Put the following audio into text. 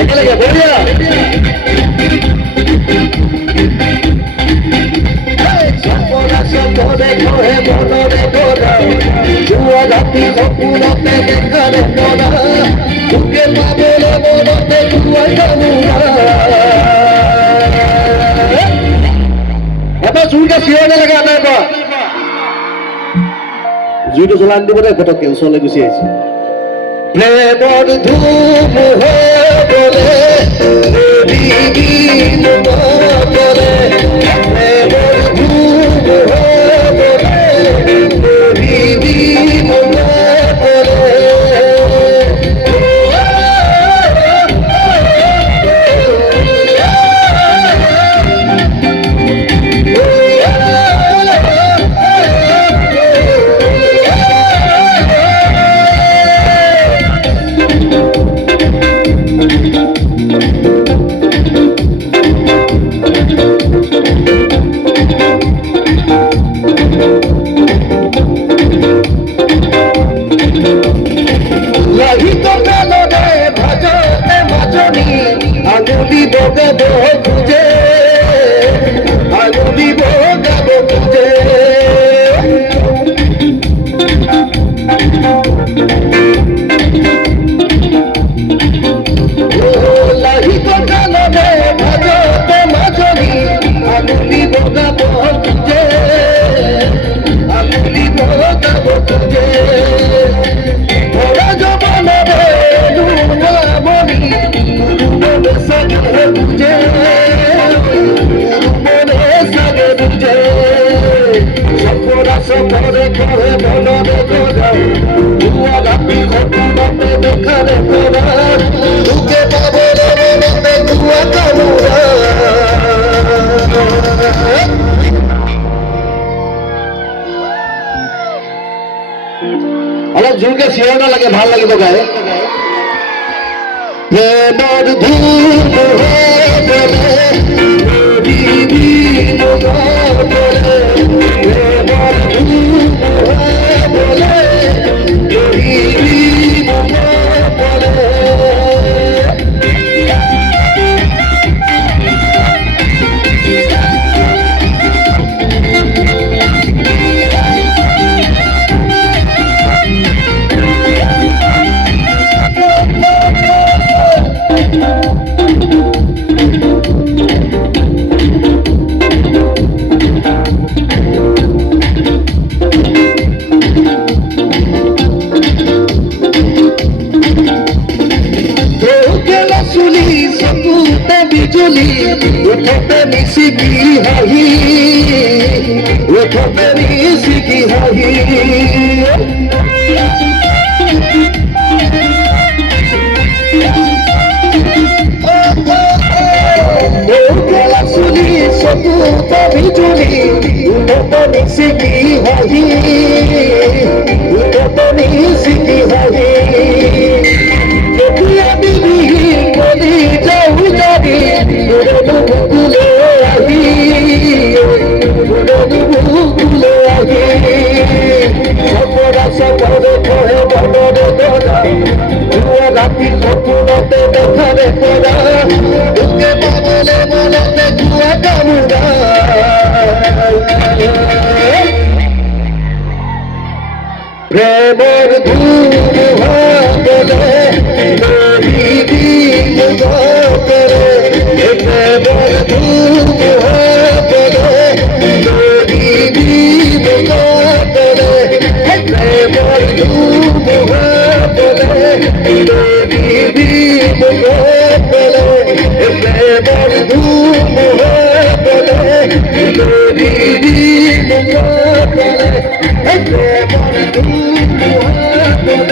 একেলগে বঢ়িয়া সপনে কহে মনরে গড়া জুয়া রাতি সপনতে দেখারে পড়া তোকে পাবলে মনতে জুয়া গামুরা এটা জুইটা চিৰণে লাগে আমাৰ পৰা জুইটো জ্বলাই দিব দে ফটককে ওচৰলৈ গুচি আহিছে প্ৰেমৰ ধূম বলে বলে প্ৰেমৰ ধূম আগুলি বগাব খুঁজে আগুলি বগাব খুঁজে লাহি বগালনে ভাজত মাজনি আগুলি বগাব খুঁজে আগুলি বগাব খুঁজে ভরা জবানরে লুয়ামনি সপনে কহে মনরে গড়া জুয়া রাতি সপনতে দেখারে পড়া তোকে পাবলে মনতে জুয়া গামুরা অলপ জোৰকে চিঞৰণা লাগে ভাল লাগিব গায় প্ৰেমৰ ধূম বিজুলি উঠতে মিচিকি হাঁহি উঠতে মিচিকি হাঁহি চুলি চকুতে বিজুলি উঠতে মিচিকি হাঁহি উঠতে মিচিকি হাঁহি রাতি সপনতে দেখারে পড়া তোকে পাবলে মনতে জুয়া গামুরা প্রেমের ধূম বলে প্রেমের ধূম বলে প্রেমের ধূম বলে বিধি মুখলে এসে বন্ধু হাতলে